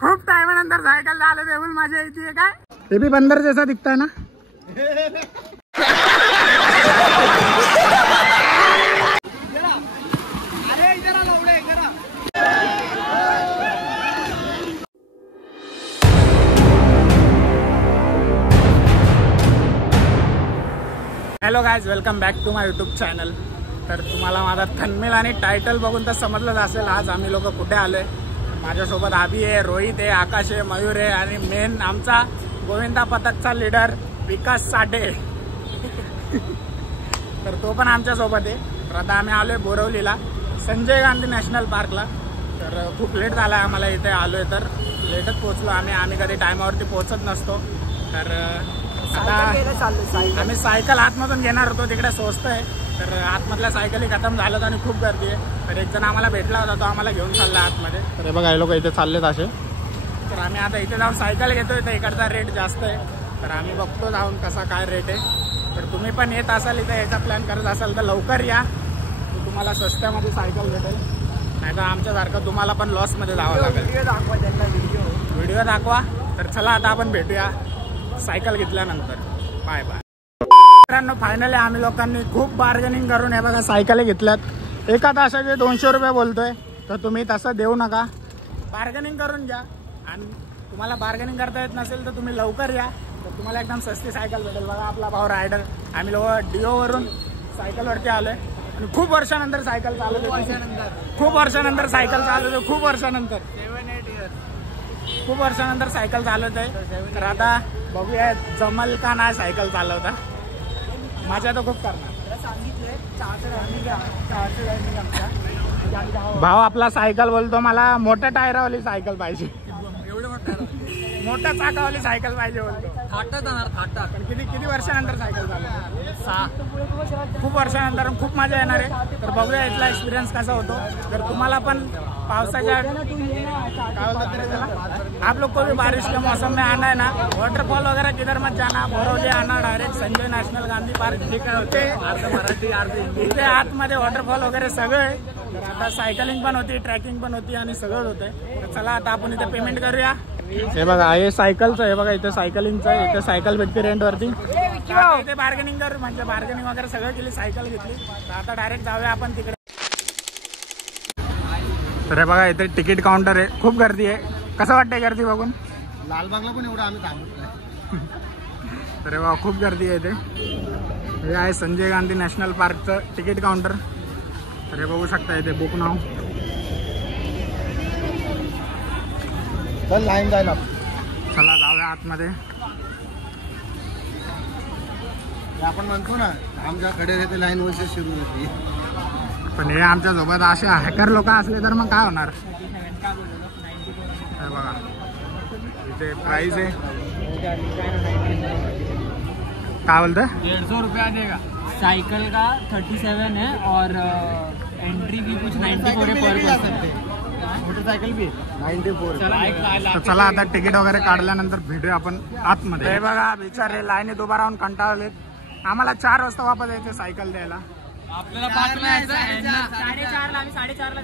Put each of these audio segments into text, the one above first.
खूप टाइमानंतर सायकल आले देऊन माझ्या इथे काय ते भी बंदर जैसा दिखता है ना। Hello guys, welcome back to my YouTube channel. तर तुम्हाला माझा थंबनेल आणि टायटल बघून तर समजलंच असेल आज आम्ही लोक कुठे आलोय। माझ्यासोबत आबी आहे, रोहित आहे, आकाश आहे, मयूर आहे आणि मेन आमचा गोविंदा पथकचा लीडर विकास साठे तर तो पण आमच्यासोबत आहे। तर आता आम्ही आलोय बोरवलीला संजय गांधी नॅशनल पार्कला। तर खूप लेट झाला आम्हाला इथे आलोय, तर लेटच पोहोचलो आम्ही कधी टायमावरती पोहोचत नसतो। तर आता आम्ही सायकल आतमधून घेणार होतो, तिकडे स्वस्त आहे। तर आतमधल्या सायकली खतम झालं आणि खूप गर्दी आहे। तर एक जण आम्हाला भेटला होता, तो आम्हाला घेऊन चालला आतमध्ये। तर हे बघा हे लोक इथे चाललेत असे। तर आम्ही आता इथे जाऊन सायकल घेतोय, तर इकडचा रेट जास्त आहे। तर आम्ही बघतो जाऊन कसा काय रेट आहे। तर तुम्ही पण येत असाल इथे याचा प्लॅन करत असाल तर लवकर या, तर तुम्हाला स्वस्त्यामध्ये सायकल भेटेल। नाही तर आमच्यासारखं तुम्हाला पण लॉसमध्ये जावं लागेल। व्हिडिओ दाखवा। तर चला आता आपण भेटूया सायकल घेतल्यानंतर। बाय बाय मित्रांनो, फायनली आम्ही लोकांनी खूप बार्गेनिंग करून हे बघा सायकली घेतल्यात। एका तासाचे 200 रुपये बोलतोय, तर तुम्ही तसं देऊ नका, बार्गेनिंग करून घ्या। आणि तुम्हाला बार्गेनिंग करता येत नसेल तर तुम्ही लवकर या, तर तुम्हाला एकदम सस्ती सायकल भेटेल। बघा आपला भाऊ रायडर, आम्ही लोक डिओवरून सायकलवरती आलोय आणि खूप वर्षानंतर सायकल चालवतो। खूप वर्षानंतर सायकल चालवतो, खूप वर्षानंतर 7-8 इयर्स खूप वर्षानंतर सायकल चालवत आहे। तर आता बघूया जमल का नाही सायकल चालवता। माझ्या तर खूप करणार। भाऊ आपला सायकल बोलतो मला मोठ्या टायरावाली सायकल पाहिजे, मोठ्या चाकावाली सायकल पाहिजे बोलतो। पण किती वर्षानंतर सायकल चालवतो? 6 खूप वर्षानंतर खूप मजा येणार आहे। तर बघूया इथला एक्सपिरियन्स कसा होतो। तर तुम्हाला पण पावसाच्या काय बोलतात आप लोग को भी बारिश के मौसम में आना है ना, वाटरफॉल वगैरह किधर मत जाना, बोरवली आना direct Sanjay national Gandhi park. ठीक आहे, इथे आतमध्ये वॉटरफॉल वगैरे सगळं आहे। तर आता सायकलिंग पण होती, ट्रॅकिंग पण होती आणि सगळं होतंय। तर चला आता आपण इथे पेमेंट करूया। हे बघा हे सायकलचं, हे बघा इथे सायकलिंगचं आहे, इथे सायकल भेटते रेंटवरती। इथे बार्गेनिंग कर म्हणजे बार्गेनिंग वगैरे सगळं केली, सायकल घेतली। तर आता डायरेक्ट जाऊया आपण तिकडे। तर हे बघा इथे तिकीट काउंटर आहे, खूप गर्दी आहे। कसं वाटतंय गर्दी बघून? लालबागला पण एवढं आम्ही थांबलो। तर हे बघा खूप गर्दी आहे इथे। हे आहे संजय गांधी नॅशनल पार्कचं तिकीट काउंटर। तर हे बघू शकता इथे बुक नाव। चल लाईन जायला, चला जाऊया आतमध्ये। आपण म्हणतो ना आमच्याकडे येते लाईन वर्ष सुरू होती, पण हे आमच्या सोबत असे हॅकर लोक असले तर मग काय होणार? हे बघा इथे प्राइस आहे, काय बोलतं? 150 रुपया देगा। साइकिल का 37 है और एंट्री की कुछ 94 है पर पर्सन। मोटरसायकल भी 94। तर चला आता तिकीट वगैरे काढल्यानंतर भेटूया आपण आतमध्ये। हे बघा बिचारे लाईनीत उभा राहून कंटाळलेत। आम्हाला 4 वाजता वापस यायचे सायकल द्यायला। आपल्याला 5 ला यायचं, 4:30 ला, आम्ही 4:30 ला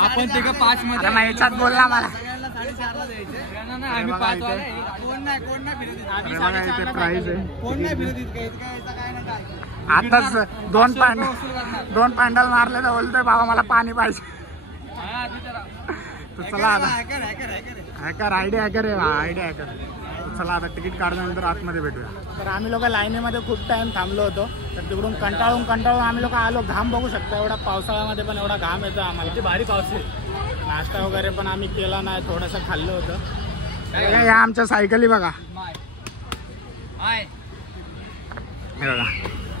आपण तिघं 5 मध्ये। अरे याच्यात बोलला मला। साडेचारला द्यायचे। आम्ही 5 वाले कोण नाही फिरत, आम्ही बघा इथे प्राइस आहे। कोण नाही फिरत इतकं काय ना काय। आताच 2 पॅन्डल मारले तर बोलतोय बाबा मला पाणी पाहिजे। तर चला आता हॅकर आयडिया हॅकर आहे, आयडिया हॅकर। चला आता तिकीट काढल्यानंतर आतमध्ये भेटूया। तर आम्ही लोक लाईनीमध्ये खूप टाइम थांबलो होतो, तर तिकडून कंटाळून आम्ही लोक आलो। घाम बघू शकता, एवढा पावसाळ्यामध्ये पण एवढा घाम येतो आम्हाला। भारी पाऊस आहे। नाश्ता वगैरे पण आम्ही केला नाही, थोडंसं खाल्लं होतं। या आमच्या सायकली बघा,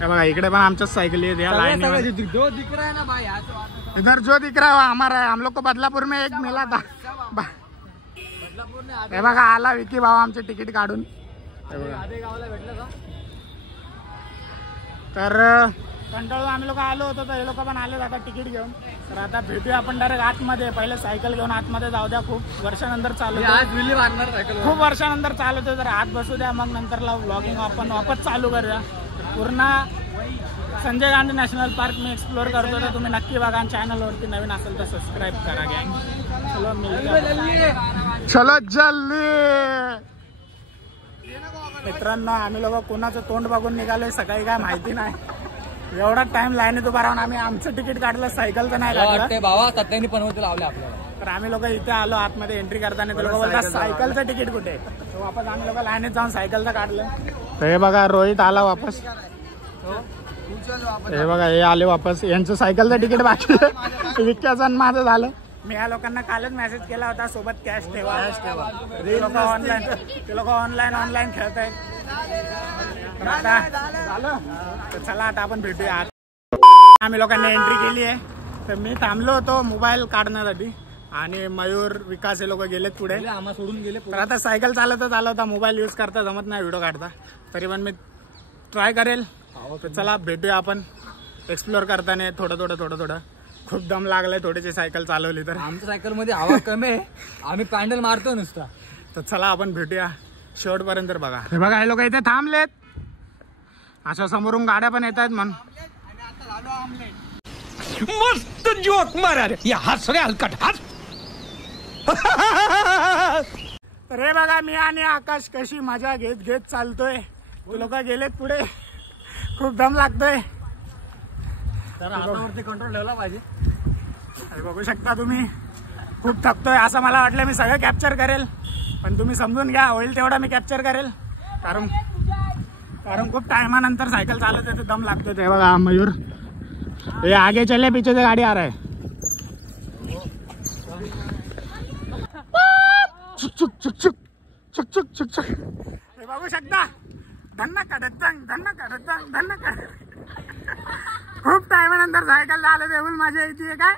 हे बघा इकडे पण आमच्याच सायकली आहेत। या लाईनीमध्ये दो दिख रहा है ना भाई, इधर जो दिख रहा है वो हमारा है। हम लोग को बदलापुर में एक मिला था। हे बघा आला विकी भाऊ आमचे तिकीट काढून। तर कंटाळून आम्ही लोक आलो होतो, तर हे लोक पण आले आता तिकीट घेऊन। तर आता भेटूया आपण डायरेक्ट आतमध्ये। पहिले सायकल घेऊन आतमध्ये जाऊ द्या, खूप वर्षानंतर चालवतो, खूप वर्षानंतर चालवतो। तर आत बसू द्या, मग नंतरला व्लॉगिंग आपण वापस चालू करूया। पूर्ण संजय गांधी नॅशनल पार्क मी एक्सप्लोर करतो, तर तुम्ही नक्की बघा। चॅनलवरती नवीन असेल तर सबस्क्राईब करा गँग। चलो मिळूया। चलो जल्दी. मित्रांनो आम्ही लोक कोणाचं तोंड बघून निघालोय सकाळी काय माहिती नाही. एवढा टाइम लाईनीत उभा राहून आम्ही आमचं तिकीट काढलं, सायकलचं नाही काढलं. बाबा सत्याने पनवती लावले आपल्याला. तर आम्ही लोक इथे आलो आतमध्ये एंट्री करताना ते लोक बोलतात सायकलचं तिकीट कुठे. वापस आम्ही लोक लाईनीत जाऊन सायकलचं काढलं. तर हे बघा रोहित आला वापस. हे बघा हे आले वापस. यांचं सायकलचं तिकीट बाकी विक्याचं आणि माझं झालं. मी या लोकांना कालच मेसेज केला होता सोबत कॅश ठेवा. ते लोक ऑनलाईन खेळतायत. तर चला आता आपण भेटूया. आम्ही लोकांनी एंट्री केली आहे. तर मी थांबलो होतो मोबाईल काढण्यासाठी आणि मयूर विकास हे लोक गेलेत पुढे, सोडून गेले. तर आता सायकल चालवता चालवता मोबाईल यूज करता जमत नाही व्हिडिओ काढता. तरी पण मी ट्राय करेल. तर चला भेटूया आपण एक्सप्लोर करताना. थोडं खूप दम लागलाय थोडीशी सायकल चालवली तर. आमच्या सायकल मध्ये हवा कमी आहे, आम्ही पॅन्डल मारतो नुसता. तर चला आपण भेटूया शेवटपर्यंत. बघा हे बघा हे लोक इथे थांबलेत. अशा समोरून गाड्या पण येत आहेत म्हणून. मस्त जोक मारा रे. हस रे हलकट हस. तर हे बघा मी आणि आकाश कशी मजा घेत चालतोय. ते लोक गेलेत पुढे. खूप दम लागतोय. तर हातावरती कंट्रोल ठेवला पाहिजे. बघू शकता तुम्ही खूप थकतोय. असं मला वाटलं मी सगळं कॅप्चर करेल, पण तुम्ही समजून घ्या होईल तेवढा मी कॅप्चर करेल. कारण खूप टायमानंतर सायकल चालत आहे, दम लागतोय. ते बघा मयूर ये आगे चले पीछे से गाड़ी आ रहा है. चुक हे बघू शकता. धन्ना काढत खूप टायमानंतर सायकल झालं देऊन माझ्या इथे काय.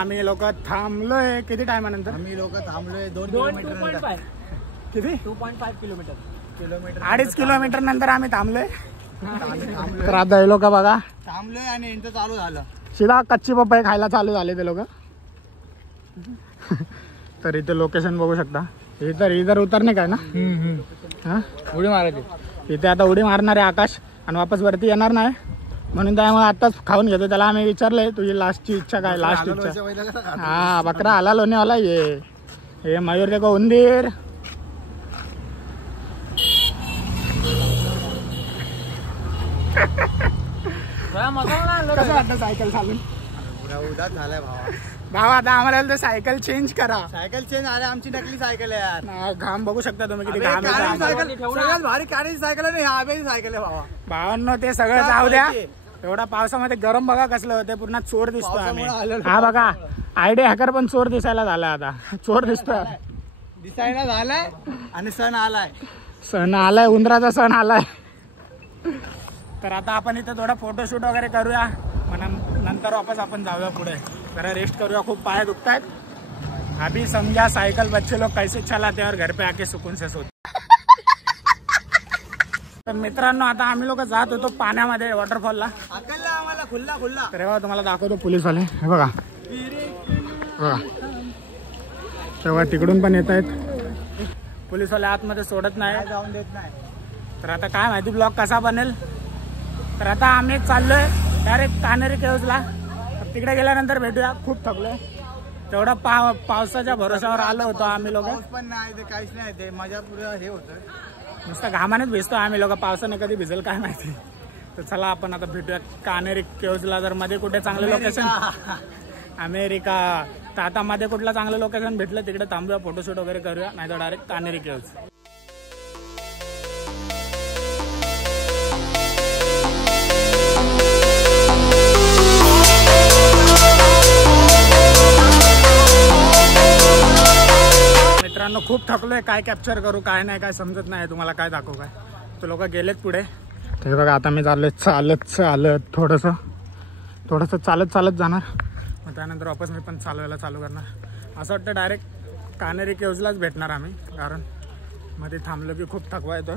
आम्ही लोक थांबलोय किती टायमानंतर. आम्ही लोक थांबलोय 2 2.5 किती 2.5 किलोमीटर 2.5 किलोमीटर नंतर आम्ही थांबलोय. तर आता हे लोक बघा थांबलोय आणि यांचं चालू झालं. शिला कच्ची पपई खायला चालू झाले ते लोक. तर इथे लोकेशन बघू शकता. इधर उतरणे काय ना. उडी मारायची. इथे आता उडी मारणार आहे आकाश आणि वापस वरती येणार नाही म्हणून त्यामुळे आताच खाऊन घेतो. त्याला आम्ही विचारलंय तुझी लास्टची इच्छा काय. लास्ट इच्छा हा बकरा आला लोणीवाला. ये मयूर देखो उंदीर. कसं वाटतं सायकल चालून. उदास झालाय भावा. आता आम्हाला सायकल चेंज करा. सायकल चेंज आले. आमची नकली सायकल आहे यार. घाम बघू शकता तुम्ही किती घाम येतो. सगळ्यात भारी काढायची सायकल आहे ना. आबेची सायकल आहे भावा. भावांनो ते सगळं जाऊ द्या. एवढा पावसामध्ये गरम बघा कसलं होते. पूर्ण चोर दिसतो आम्ही. हा बघा आयडी हॅकर पण चोर दिसायला झाला. आता चोर दिसतोय. दिसायला झालाय आणि सण आलाय. उंदराचा सण आलाय. तर आता आपण इथे थोडा फोटोशूट वगैरे करूया. नंतर वापस आपण जाऊया पुढे. जरा रेस्ट करूया. खूप पाय दुखतायत. अभी समजा सायकल बच्चे लोग कैसे चलाते और घर पे आके सुकून से सोते. तर मित्रांनो आता आम्ही लोक जात होतो पाण्यामध्ये वॉटरफॉलला. आम्हाला खुल्ला. तर बघा तुम्हाला दाखवतो पोलीसवाले. हे बघा तेव्हा तिकडून पण येत आहेत पोलीसवाले. आतमध्ये सोडत नाही, जाऊन देत नाही. तर आता काय माहिती ब्लॉग कसा बनेल. तर आता आम्ही चाललोय डायरेक्ट कानेरी केव्हजला. तिकडे गेल्यानंतर भेटूया. खूप थकलोय. तेवढा पावसाच्या भरोशावर आलो होतो आम्ही लोक. पाऊस पण नाही ते काहीच नाही. ते माझ्या पुढे हे होतं नुसतं घामानेच भिजतो आम्ही लोक. पावसाने कधी भिजेल काय माहिती. तर चला आपण आता भेटूया कानेरी केव्हजला. जर मध्ये कुठे चांगलं लोकेशन अमेरिका तर आता मध्ये कुठलं चांगलं लोकेशन भेटलं तिकडे थांबूया. फोटोशूट वगैरे करूया. नाही तर डायरेक्ट कानेरी केव्हज. मित्रांनो खूप थकलोय. काय कॅप्चर करू काय नाही काय समजत नाही. तुम्हाला काय दाखवू काय. तो लोक गेलेत पुढे. ते बघा आता मी चाललोय चालत थोडंसं चालत जाणार. मग त्यानंतर वापस मी पण चालवायला चालू करणार. असं वाटतं डायरेक्ट कानेरी केव्हजलाच भेटणार आम्ही. कारण मध्ये थांबलो की खूप थकवा येतो.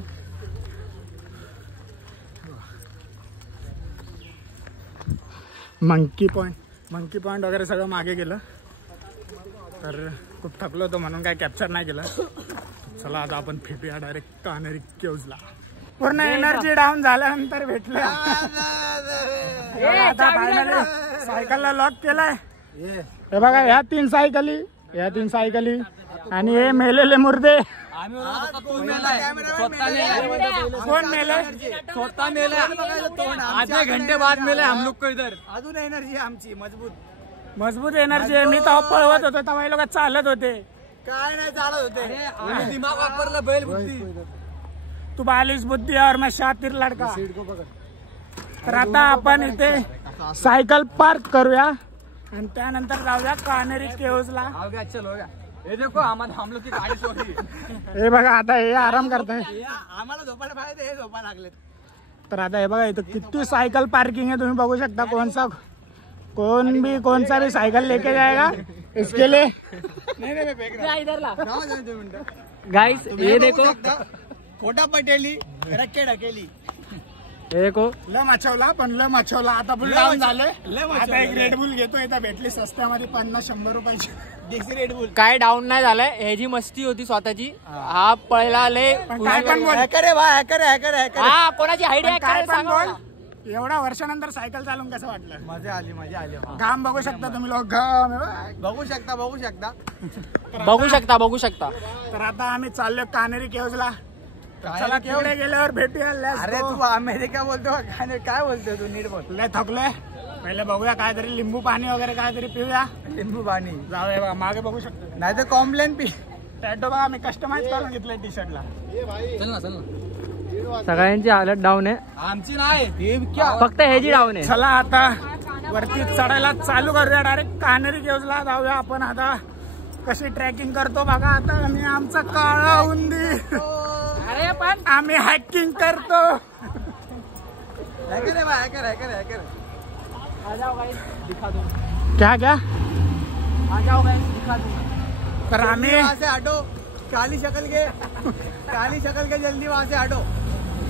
मंकी पॉईंट वगैरे सगळं मागे गेलं. तर खूप थकलो होतो म्हणून काय कॅप्चर नाही केलं. चला आता आपण फिरूया डायरेक्ट कान्हेरी केव्जला. पूर्ण एनर्जी डाऊन झाल्यानंतर भेटलं. आता फायनली सायकलला लॉक केलाय. हे बघा ह्या तीन सायकली आणि हे मेलेले मुर्दे. कोण मेले? स्वतः मेले. आधे घंटे बाद मेले हम लोग को इधर. अजून एनर्जी आमची मजबूत एनर्जी आहे. मी तर पळवत होतो तेव्हा लोक चालत होते. काय नाही चालत होते. दिमाग वापरलं बैल बुद्धी. तू 42 बुद्धी और मैं शातीर लड़का. तर आता आपण इथे सायकल पार्क करूया आणि त्यानंतर जाऊया कान्हेरी केव्जला. हे देखो हम लोग की गाडी सोडली. हे बघा आता हे आराम करताय. आम्हाला झोपायला पाहिजे, हे झोपा लागलेत. तर आता हे बघा इथं किती सायकल पार्किंग है, तुम्ही बघू शकता. कौन सा भी साइकिल लेके जाएगा इसके लिए. गाइस ये देखो खोटा पटेली रक्के ढकेली. हे देखो ल मचवला आता फुल डाऊन झालोय. आता एक रेडबुल घेतो. इथं भेटली स्वस्त्यामध्ये 50-100 रुपयाची देसी रेडबुल. काय डाऊन नाही झालंय. हे जी मस्ती होती स्वतःची. हा पळला लय. काय पण बोल. हा कोणाची आयडिया काय काय पण सांगा. बोल. एवढ्या वर्षानंतर सायकल चालवून कसं वाटलं? मजा आली. घाम बघू शकता तुम्ही लोक. घाम बघू शकता. बघू शकता. तर आता आम्ही चाललो कान्हेरी केव्जला. चला केवढे गेल्यावर भेटूया. अरे तू अमेरिका बोलतो काय बोलतो तू? नीट बोल. लय थकलोय. पहिले बघूया काहीतरी लिंबू पाणी वगैरे काहीतरी पिऊया. लिंबू पाणी जाऊया बघा मागे बघू शकतो. नाही तर कॉम्प्लेन पी. टॅटो बघा मी कस्टमाइज करून घेतलंय टी शर्टला. चल ना सगळ्यांची हालत डाऊन आहे. आमची नाही फक्त ह्याची डाऊन आहे. चला आता वरती चढायला चालू करूया. डायरेक्ट कान्हेरी केव्जला जाऊया आपण. आता कशी ट्रेकिंग करतो बघा आता. आणि आमचा काळा उंदी. अरे पण आम्ही हायकिंग करतो. क्या तर आम्ही हटो. काली शकल के जल्दी वहां से हटो.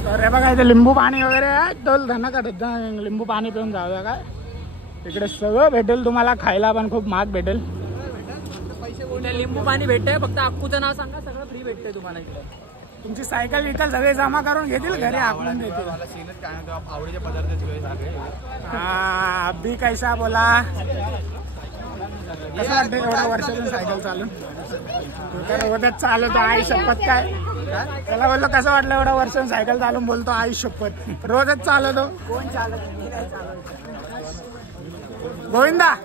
तर हे बघा इथे लिंबू पाणी वगैरे आहे. टोल धना काढत लिंबू पाणी पिऊन जाऊया काय. इकडे सगळं भेटेल तुम्हाला खायला पण खूप महाग भेटेल. लिंबू पाणी भेटतंय. फक्त अक्कूचं नाव सांगा सगळं फ्री भेटतंय तुम्हाला इकडे. तुमची सायकल विकल सगळे जमा करून घेतील घरी आपण देतील. आवडीचे पदार्थ अभी कैसा बोला. कसं वाटतं एवढ्या वर्षातून सायकल चालून? रोजच चालवतो आई शपथ. काय त्याला बोललो कसं वाटलं एवढ्या वर्षातून सायकल चालून? बोलतो आई शपथ रोजच चालवतो. कोण चालत? गोविंदा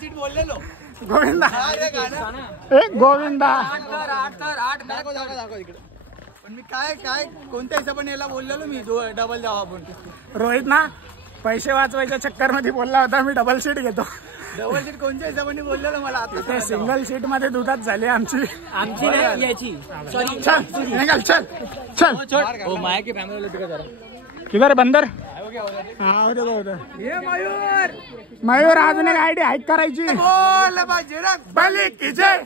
सीट बोललेलो. गोविंदा दाखव इकडे. पण मी काय कोणत्या हिशोबाने याला बोललेलो मी डबल द्यावा आपण. रोहित ना पैसे वाचवायच्या चक्कर मध्ये बोलला होता मी डबल सीट घेतो. डबल सीट कोणत्या हिशोबाने बोललेलो मला आता. ते सिंगल सीट मध्ये दुधात झाली आमची नाही याची. चल निघाल. चल ओ माया की फॅमिली टिका जरा. किधर बंदर. मयूर अजून एक आयडिया हाईक करायची. बली की जय.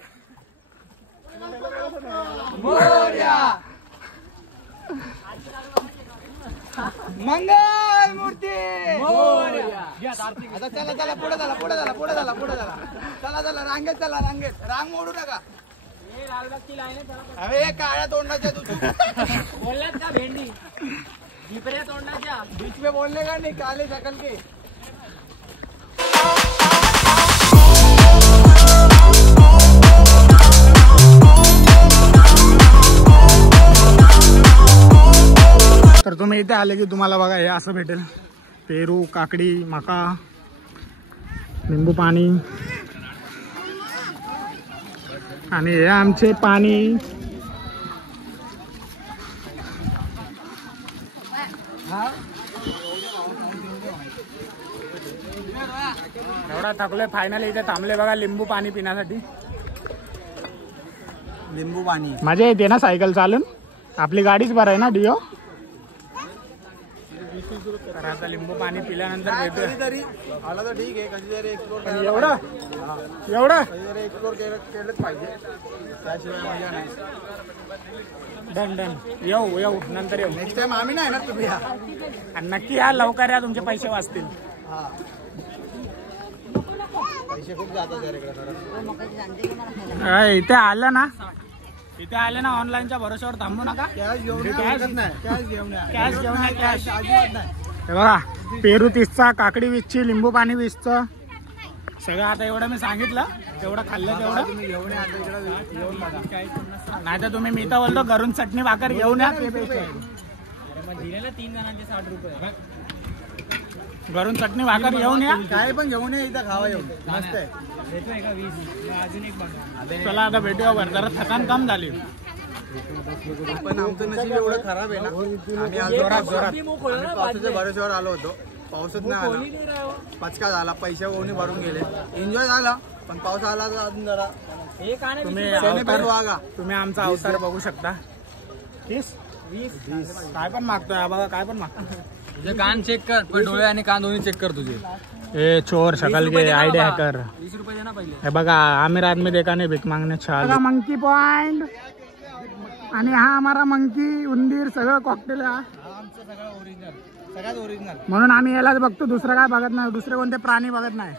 मंगल मूर्ती. आता चला पुढे चला रांगेत रांग मोडू नका. अरे काळ्या तोंडाच्या बोललात का भेंडी जिपऱ्या तोंडाच्या. बीच में बोलने का नहीं काले शकल के. तर तुम्ही इथे आले की तुम्हाला बघा हे असं भेटेल. पेरू, काकडी, मका, लिंबू पाणी आणि हे आमचे पाणी. एवढा थकलोय फायनली इथे थांबले बघा लिंबू पाणी पिण्यासाठी. लिंबू पाणी मजा येते ना सायकल चालून. आपली गाडीच बरं आहे ना डिओ. तर आता लिंबू पाणी पिल्यानंतर भेटूया. कधीतरी आला तर ठीक आहे, कधीतरी एक्सप्लोर एवढं एवढं कधीतरी एक्सप्लोर केलंच पाहिजे, त्याशिवाय मजा नाही. Done done. येऊ नंतर येऊ. नेक्स्ट टाइम आम्ही नाही ना, तुम्ही या. आणि नक्की या, लवकर या, तुमचे पैसे वाचतील. हा, पैसे खूप जातात यार इकडे खरं. इथे आलं ना, ऑनलाईनच्या भरोश्यावर थांबू नका. कॅश घेऊन नाही, कॅश घेऊन या. कॅश घेऊन या, कॅश. अजिबात नाही. हे बघा, पेरू 30चा, काकडी 20ची, लिंबू पाणी 20चं. सगळं आता एवढं मी सांगितलं, तेवढं खाल्लं तेवढं. तुम्ही घेऊन या आता इकडे येऊन बघा. नाही तर तुम्ही, मी तर बोलतो घरून चटणी भाकर घेऊन या, ते बेस्ट आहे. मग दिले ना 3 जणांचे 60 रुपये. घरून चटणी भाकर घेऊन या. काय पण घेऊन या, इथं खावा येऊन मस्त आहे. देतोय का 20? मग अजून एक बघा. चला आता भेटूया वर, जरा थकान कम झाली. पण आमचं नशीब एवढं खराब आहे ना, आम्ही आज जोरात पावसाच्या भरोश्यावर आलो होतो. पावसच नाही आला, पचका झाला, पैसे कोणी भरून गेले. एन्जॉय झाला, पण पाऊस आला तर अजून जरा तुम्ही आमचा अवतार बघू शकता. 30 20 काय पण मागतोय बघा, काय पण मागतो. तुझे कान चेक कर, पण डोळे आणि कान दोन्ही चेक कर तुझे. ए चोर शकल के आयडिया कर. 20 रुपये दे ना पहिले. हे बघा, आमिर आदमी देखा नाही भीक मागणे. छान मंकी पॉइंट. आणि हा हमारा मंकी, उंदीर, सगळं कॉकटेल आहे. आमचं सगळं ओरिजिनल, सगळ्यात ओरिजिनल. म्हणून आम्ही यालाच बघतो, दुसरं काय बघत नाही, दुसरे कोणते प्राणी बघत नाही.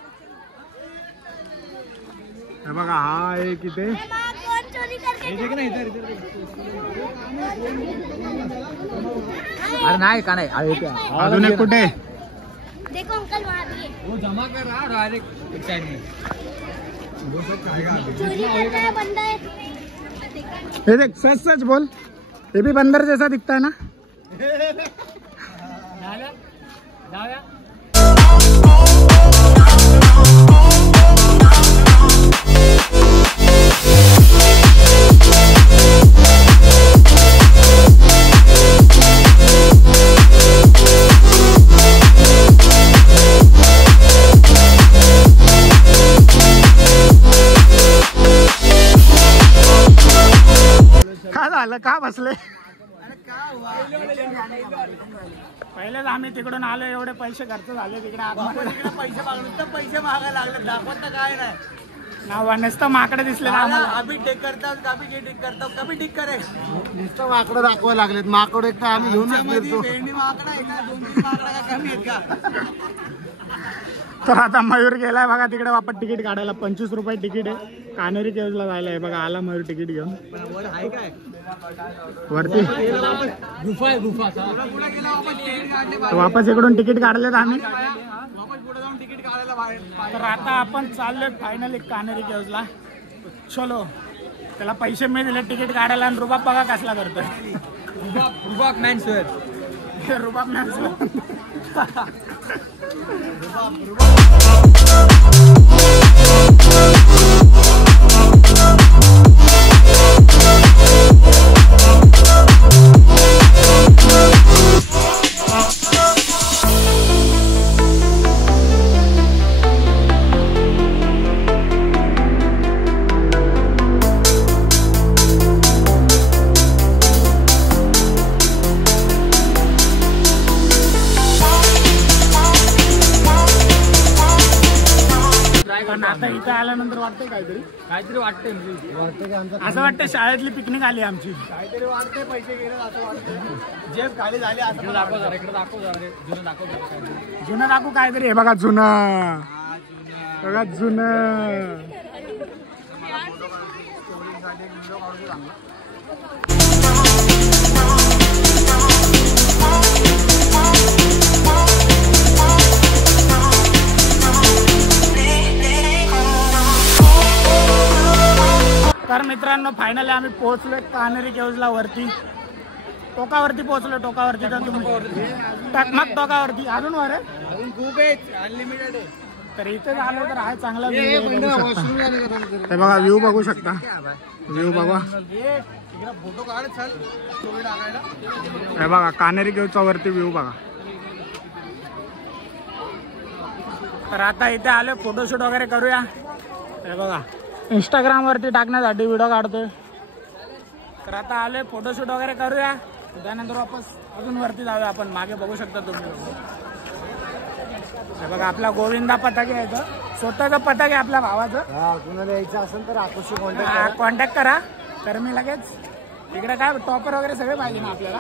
हे बघा, हा एक इथे. अरे नाही का नाही, अजून एक कुठे. देखो अंकल वहाँ भी है। वो जमा कर रहा डायरेक्ट एक साइड में. चोरी करता है बंदा है। हे देख, सच सच बोल, ये भी बंदर जैसा दिखता है ना. जाऊया. काय झालं, का बसले. पहिलेच आम्ही तिकडून आलो, एवढे पैसे खर्च झाले तिकडे आतमध्ये. पैसे मागायला लागले, दाखवत तर काय नाही. नाव नुसतं माकडे दिसले ना आम्हाला. आम्ही टेक करतात, कभी टेक करतात, कभी टिक करे. नुसतं माकडं दाखवायला लागलेत. माकड एक तर आम्ही घेऊन फिरतो. माकडा आहे का, 2-3 माकडा काय कमी आहेत का. तर आता मयूर गेलाय बघा तिकडे वापस तिकीट काढायला. 25 रुपये तिकीट आहे, कानेरी केव्जला जायला आहे. बघा, आला मयूर तिकीट घेऊन. वर आहे काय वरती गुफा आहे, गुफा. वापस इकडून तिकीट काढलेत आम्ही. वापस पुढे जाऊन तिकीट काढायला बाहेर. तर आता आपण चाललोय फायनली कानेरी केव्जला. चलो, त्याला पैसे मी दिले तिकीट काढायला, आणि रुबाब बघा कसला करतोय. रुबाब मॅन स्वेअर. रुबाब नाही. पण आता इथे आल्यानंतर वाटतंय काहीतरी वाटतंय. असं वाटतं शाळेतली पिकनिक आली आमची. काहीतरी वाटतंय, पैसे गेले असं वाटतं. जेब खाली झाली असं दाखव जरा, इकडे दाखव जरा, जुनं दाखव जरा. जुनं दाखवू काहीतरी. हे बघा, जुनं बघा, जुनं. तर मित्रांनो, फायनली आम्ही पोहोचलो कानेरी केव्जला. वरती टोकावरती पोहोचलो. टोकावरती तर तुम्ही टकमक टोकावरती अजून वर आहे. अजून खूप आहे, अनलिमिटेड आहे. तर इथे आलो तर आहे चांगला व्ह्यू. हे बघा, व्ह्यू बघू शकता. व्ह्यू बघा, फोटो काढ, चल स्टोरी टाकायला. हे बघा, कानेरी केव्जचा वरती व्ह्यू बघा. तर आता इथे आलो, फोटोशूट वगैरे करूया. हे बघा, इंस्टाग्राम वरती टाकण्यासाठी व्हिडिओ काढतोय. तर आता आलोय, फोटोशूट वगैरे करूया, त्यानंतर वापस अजून वरती जाऊया आपण. मागे बघू शकता तुम्ही लोक. हे बघा आपला गोविंदा पथक आहे इथं. स्वतःचं पथक आहे आपल्या भावाचं. कुणाला यायचं असेल तर आकुशी कॉन्टॅक्ट करा. तर मी लगेच इकडे काय टॉपर वगैरे सगळे पाहिजे ना आपल्याला.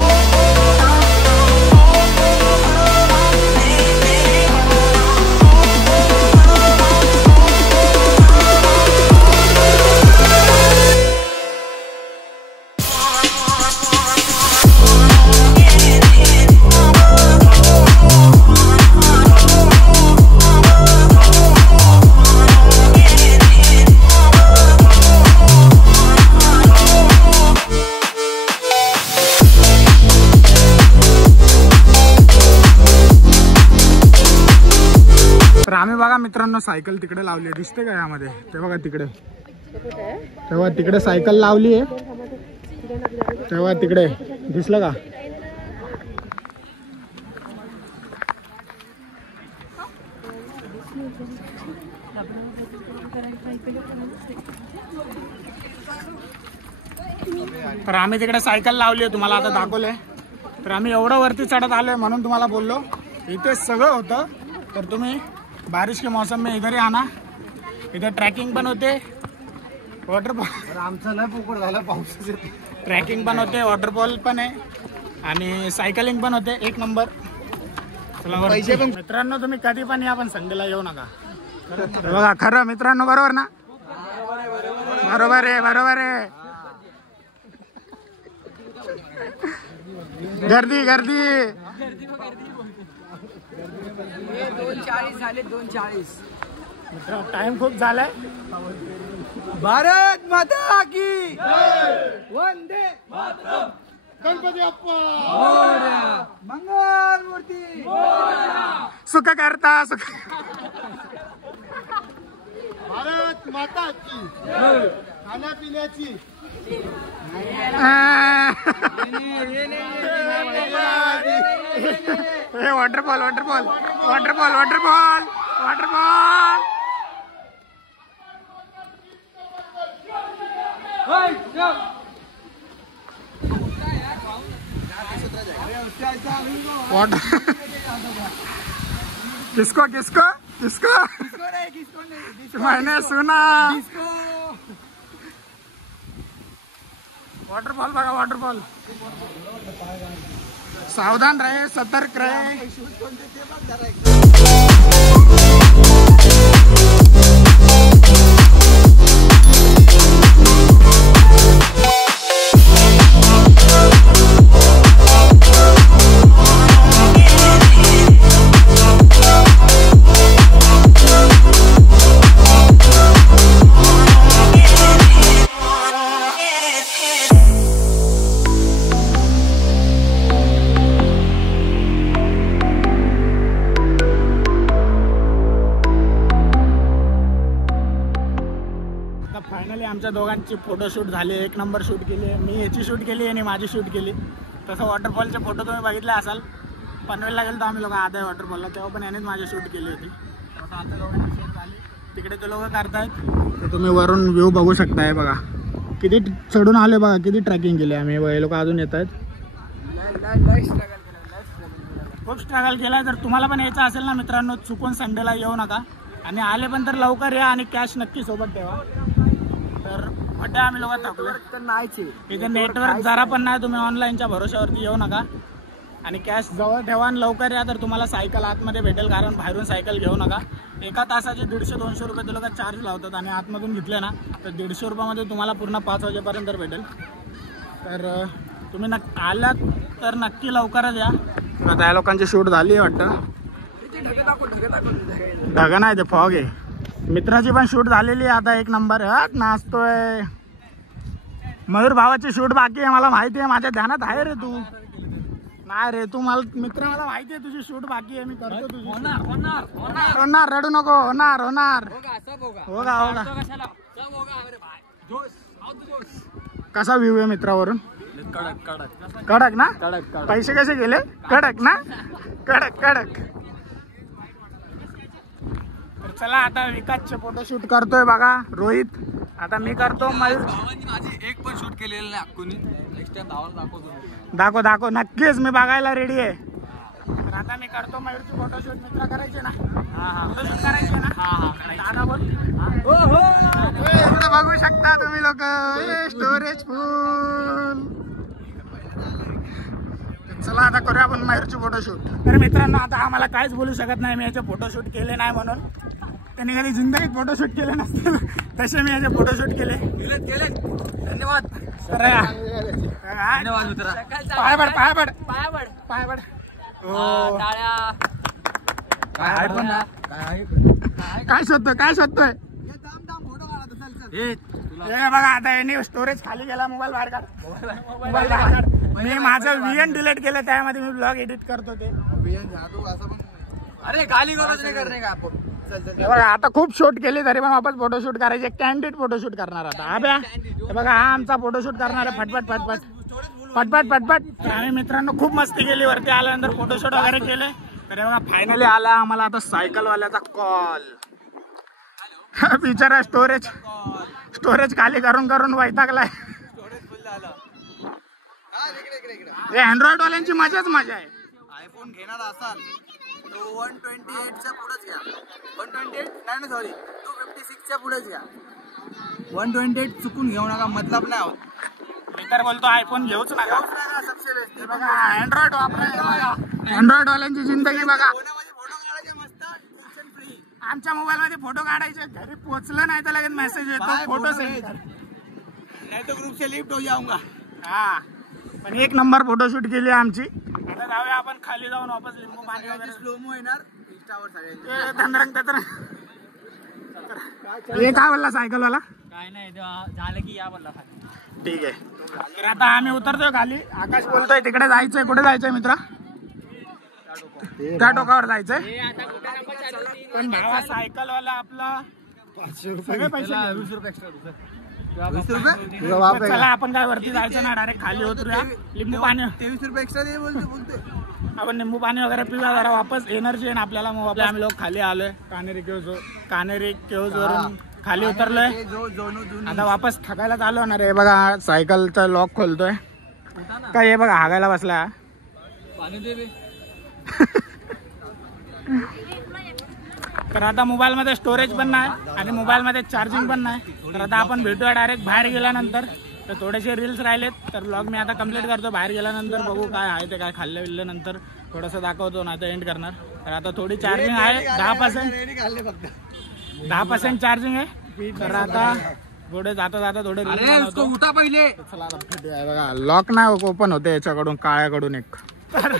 आम्ही बघा मित्रांनो सायकल तिकडे लावली आहे. दिसते का यामध्ये? ते बघा तिकडे. तेव्हा तिकडे सायकल लावली आहे. तेव्हा तिकडे दिसलं का? तर आम्ही तिकडे सायकल लावली आहे. तुम्हाला आता दाखवलंय. तर आम्ही एवढं वरती चढत आलोय म्हणून तुम्हाला बोललो इथे सगळं होतं. तर तुम्ही बारिश के मौसम में इधर ही आना. इधर ट्रॅकिंग पण होते, वॉटरफॉल. आमचं नाही पोकळ झालं पावसाचे. ट्रॅकिंग पण होते, वॉटरफॉल पण आहे आणि सायकलिंग पण होते. एक नंबर. पैसे पण मित्रांनो तुम्ही कधी पण या, पण संडेला येऊ नका. बघा खरं मित्रांनो, बरोबर ना? बरोबर आहे, बरोबर आहे. गर्दी गर्दी. 2:40 झाले. 2:40 मित्र टाइम खूप झालाय. भारत माता की वंदे मातरम. गणपती बाप्पा मंगल मूर्ती. सुख करता सुख. भारत माता की खाण्यापिण्याची. Waterfall waterfall waterfall waterfall waterfall. Water किसको किसको किसको मैंने सुना. वॉटरफॉल बघा वॉटरफॉल. सावधान रहे, सतर्क रहे. फायनली आमच्या दोघांची फोटोशूट झाली. एक नंबर शूट केली. मी याची शूट केली आणि माझी शूट केली. तसं वॉटरफॉलचे फोटो तुम्ही बघितले असाल. पनवेलला गेलो तर आम्ही लोक आधा वॉटरफॉलला, तेव्हा पण यानेच माझी शूट केली होती. आता आता दोघांची शूट झाली. तिकडे ते लोक करतायत. तर तुम्ही वरून व्ह्यू बघू शकताय. बघा किती चढून आले, बघा किती ट्रॅकिंग केली आम्ही. बघा हे लोक अजून येत आहेत. खूप स्ट्रगल केला. तर तुम्हाला पण यायचं असेल ना मित्रांनो, चुकून संडेला येऊ नका. आणि आले पण तर लवकर या आणि कॅश नक्की सोबत ठेवा. तर वाटतं आम्ही लोक थकलो तर नाहीच. इथे नेटवर्क जरा पण नाही. तुम्ही ऑनलाईनच्या भरोश्यावरती येऊ नका आणि कॅश जवळ ठेवा आणि लवकर या. तर तुम्हाला सायकल आतमध्ये भेटेल, कारण बाहेरून सायकल घेऊ नका. एका तासाचे 150-200 रुपये ते लोक चार्ज लावतात आणि आतमधून घेतले ना तर 150 रुपयामध्ये तुम्हाला पूर्ण 5 वाजेपर्यंत भेटेल. तर तुम्ही आलात तर नक्की लवकरच या. त्या लोकांची शूट झाली वाटतं. ढगा नाही, ते फॉग आहे. मित्राची पण शूट झालेली आहे आता. एक नंबर नाचतोय. मयूर भावाची शूट बाकी आहे. मला माहिती आहे, माझ्या ध्यानात आहे रे. तू नाही रे, तू मला मित्र, मला माहिती आहे तुझी शूट बाकी आहे. मी करतो तुझी. होणार, रडू नको. होणार होणार. होगा होगा. कसा व्ह्यू आहे मित्रावरून? कडक ना. पैसे कसे गेले? कडक ना. कडक कडक. चला आता विकासचे फोटोशूट करतोय बघा रोहित. आता मी करतो. मयूर माझी एक पण शूट केलेलं नाही कोणी. नेक्स्ट टाइम धावायला दाखवतो. दाखव नक्कीच मी बघायला रेडी आहे. तर आता मी करतो मयूरची फोटोशूट. मित्र करायचे ना? फोटोशूट करायचे ना? दादा बोल. इथं बघू शकता तुम्ही लोक. स्टोरेज फुल. चला आता करूया आपण मयूरची फोटोशूट. तर मित्रांनो आता आम्हाला काहीच बोलू शकत नाही. मी याचे फोटोशूट केले नाही म्हणून. त्यांनी कधी जिंदगीत फोटोशूट केले नसतील तसे मी याचे फोटोशूट केले. धन्यवाद. धन्यवाद मित्रा. पायबड. काय शोधतोय? बघा आता याने स्टोरेज खाली गेला. मोबाईल बाहेर काढ. मी माझं VN डिलीट केलं. त्यामध्ये मी ब्लॉग एडिट करतो ते. अरे गाली गलत नाही करणे का आपण. बघा आता खूप शूट केली तरी पण वापस फोटोशूट करायचे. कॅन्डिड फोटोशूट करणार आता. आब्या बघा हा आमचा फोटोशूट करणार आहे. फटफट. आम्ही मित्रांनो खूप मस्ती केली. वरती आल्यानंतर फोटोशूट वगैरे केले. तर बघा फायनली आला आम्हाला आता सायकलवाल्याचा कॉल. बिचारा स्टोरेज खाली करून वैतागलाय. अँड्रॉइड वाल्यांची मजाच मजा आहे. आयफोन घेणार असाल तो 128च्या पुढेच घ्या. 128 नाही सॉरी 256च्या पुढेच घ्या. 128 चुकून घेऊ नका. मतलब नाही होत. मी तर बोलतो आयफोन घेऊच नका. बघा अँड्रॉइड वापरायला. अँड्रॉइड वाल्यांची जिंदगी बघा. आमच्या मोबाईल मध्ये फोटो काढायचे. घरी पोहोचलं नाही तर लगेच मेसेज येतो फोटो सेंड कर. नाही तो ग्रुप से लिफ्ट हो जाऊंगा. हा पण एक नंबर फोटोशूट केली आमची. आता जाऊया आपण खाली जाऊन वापस लिंबू पाणी वगैरे. स्लोमो येणार इंस्टावर सगळ्यांचे. हे काय बोलला सायकलवाला? काय नाही झालं की या बोलला खाली. ठीक आहे. तर आता आम्ही उतरतोय खाली. आकाश बोलतोय तिकडे जायचंय. कुठे जायचंय मित्रा? त्या टोकावर जायचंय. पण भावा सायकलवाला आपला 500 रुपये पैसे 20 रुपये एक्स्ट्रा. 20 रुपये. चला आपण काय वरती जायचं ना. डायरेक्ट खाली उतरूया. लिंबू पाणी 23 रुपये एक्स्ट्रा दे बोलते. आपण लिंबू पाणी वगैरे पिऊया जरा. वापस एनर्जी आहे ना आपल्याला. मग आम्ही लोक खाली आलोय. कानेरी केव्ज वरून खाली उतरलोय. आता वापस थकायला चालू होणार आहे. बघा सायकलचा लॉक खोलतोय. काय हे बघा हागायला बसला. तर आता मोबाईल मध्ये स्टोरेज पण नाही आणि मोबाईल मध्ये चार्जिंग पण नाही. तर आता आपण भेटूया डायरेक्ट बाहेर गेल्यानंतर. तर थोडेसे रील्स राहिलेत. तर ब्लॉग मी आता कम्प्लीट करतो. बाहेर गेल्यानंतर बघू काय आहे ते. काय खाल्लं बिल्लं नंतर थोडंसं दाखवतो. नाही तर एंड करणार. तर आता थोडी चार्जिंग आहे 10% चार्जिंग आहे. तर आता थोडे जाता थोडे उठा पहिले. चला आता भेटूया. बघा लॉक नाही ओपन होते याच्याकडून काळ्याकडून एक. तर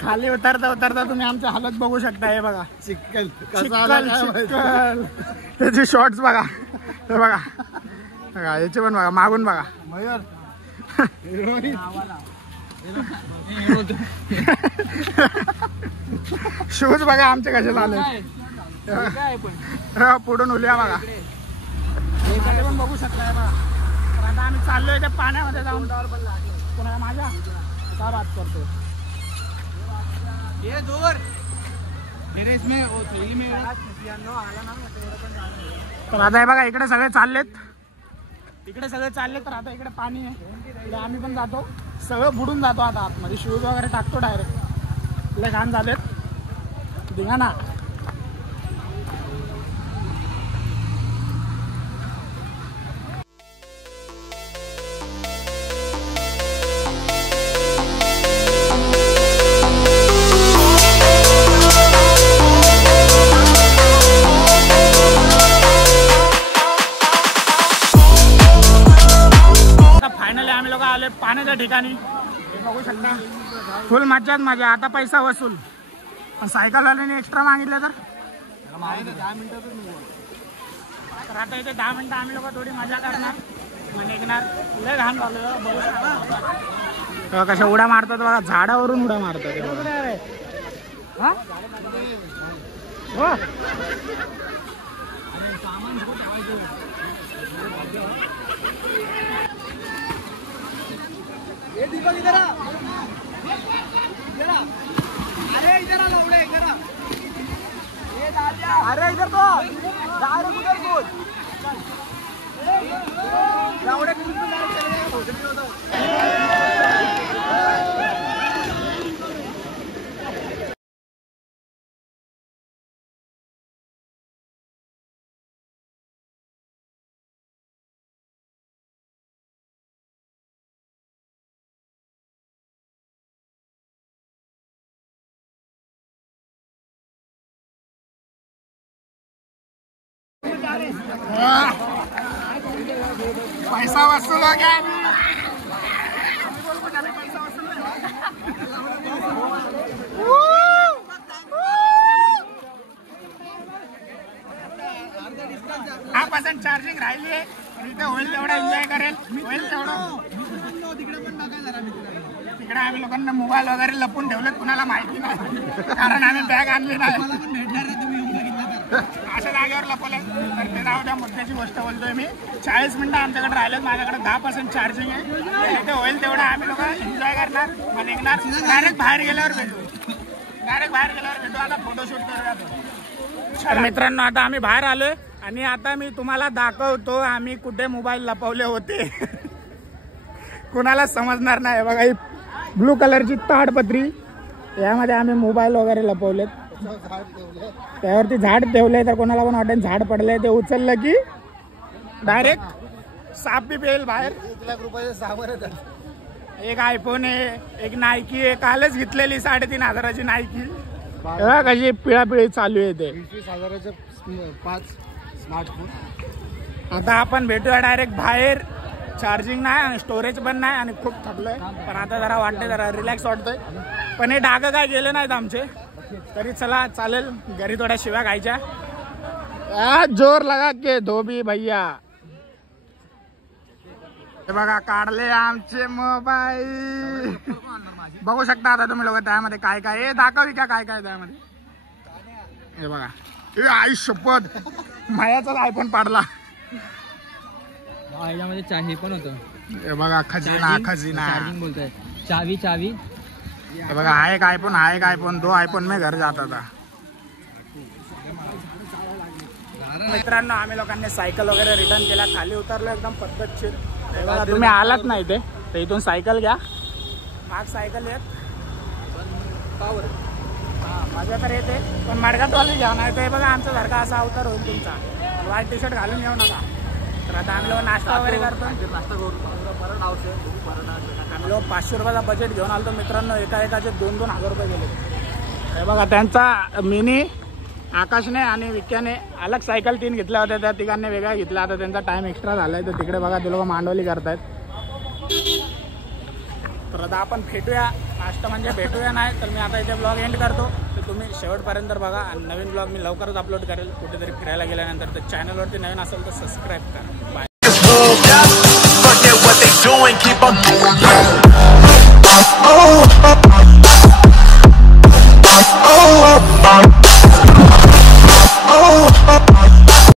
खाली उतरता तुम्ही आमची हालत बघू शकता. हे बघा चिक्कल. त्याची शॉर्ट्स बघा. हे बघा याचे पण बघा. मागून बघा मयूर. शूज बघा आमचे कसे झाले. पुढून उल्या बघा. पण बघू शकता. बघा तर आता आम्ही चाललोय त्या पाण्यामध्ये जाऊन. कोणाला माझ्या का बात करतो. ये दूर टेरेस में वो थैली में. तर आता हे बघा इकडे सगळे चाललेत. तर आता इकडे पाणी आहे. इकडे आम्ही पण जातो. सगळं बुडून जातो आता आतमध्ये. शूज वगैरे टाकतो डायरेक्ट. लय घाण झालेत. दिगा ना. पाण्याच्या ठिकाणी बघू शकता. फुल मज्जाच मजा. आता पैसा वसूल. पण सायकलवाल्याने एक्स्ट्रा मागितलं तर 10 मिनिटातच. तर आता इथे 10 मिनिटं आम्ही लोक थोडी मजा करणार. मग निघणार. लय घाण झालं बघू शकता. कशा उड्या मारतात बघा. झाडावरून उड्या मारतात. ये दीपक इधर आ. अरे इधर आ लौड़े इधर आ. ये दालिया. अरे इधर तो डायरेक्ट उधर बोल. लौड़े चले गए. पैसा वसूल हो गया % चार्जिंग राहिली आहे इथे होईल तेवढा एन्जॉय करेल होईल तेवढं तिकडे आम्ही लोकांना मोबाईल वगैरे लपून ठेवलेत कुणाला माहिती नाही कारण आम्ही बॅग आणली नाही अशा जागेवर लपवलं तर ते राहू द्या मुद्द्याची गोष्ट बोलतोय मी 40 मिनिटं आमच्याकडे राहिलेत माझ्याकडे 10% चार्जिंग आहे इथे होईल तेवढं आम्ही लोक एन्जॉय करणार मग निघणार डायरेक्ट बाहेर गेल्यावर भेटू आता फोटोशूट करूया तर मित्रांनो आता आम्ही बाहेर आलोय आणि आता मी तुम्हाला दाखवतो आम्ही कुठे मोबाईल लपवले होते कुणाला समजणार नाही बघा ही ब्लू कलरची ताडपत्री यामध्ये आम्ही मोबाईल वगैरे लपवलेत त्यावरती झाड ठेवले तर कोणाला पण वाटेल झाड पडले ते उचललं की डायरेक्ट साप बी पेल बाहेर 1 लाख रुपये सामान एक आयफोन आहे एक नायकी आहे कालच घेतलेली 3,500 नायकी कशी पिळापिळी चालू आहे ते 20,000चे 5 स्मार्टफोन आता आपण भेटूया डायरेक्ट बाहेर चार्जिंग नाही आणि स्टोरेज पण नाही आणि खूप थकलोय पण आता जरा वाटते जरा रिलॅक्स वाटतोय पण हे डाग काय गेले नाहीत आमचे तरी चला चालेल घरी थोड्या शिव्या खायच्या जोर लगा के धोबी भैया हे बघा काढले आमचे मोबाईल बघू शकता आता तुम्ही लोक त्यामध्ये काय काय हे दाखवी का काय काय त्यामध्ये हे बघा हे आई शपथ मायाचाच आयफोन पाडला याच्यामध्ये चावी पण होतं हे बघा खजिना चार्जिंग बोलतोय चावी हे बघा हा एक आयफोन 2 आयफोन में घर जाता था मित्रांनो आम्ही लोकांनी सायकल वगैरे रिटर्न केला खाली उतरलो एकदम पद्धतशीर हे बघा तुम्ही आलात नाही ते तर इथून सायकल घ्या माग सायकल येत मजा तर येते पण मडगातवाली घ्या नाही तर बघा आमच्या सारखा असा अवतार होईल तुमचा व्हाईट टी शर्ट घालून येऊ नका तर आता आम्ही लोक नाश्ता वगैरे करतो आम्ही लोक 500 रुपयाचा बजेट घेऊन आलो मित्रांनो एकाचे 2-2 हजार रुपये गेले हे बघा त्यांचा मिनी आकाशने आणि विक्याने अलग सायकल 3 घेतल्या होत्या त्या तिघांनी वेगळ्या घेतल्या आता त्यांचा टाइम एक्स्ट्रा झालाय तर तिकडे बघा ते लोक मांडवली करतायत तर आता आपण भेटूया नाश्ता म्हणजे भेटूया नाही तर मी आता इथे ब्लॉग एंड करतो तर तुम्ही शेवटपर्यंत बघा आणि नवीन ब्लॉग मी लवकरच अपलोड करेल कुठेतरी फिरायला गेल्यानंतर तर चॅनलवरती नवीन असेल तर सबस्क्राईब करा bye what they doing, keep on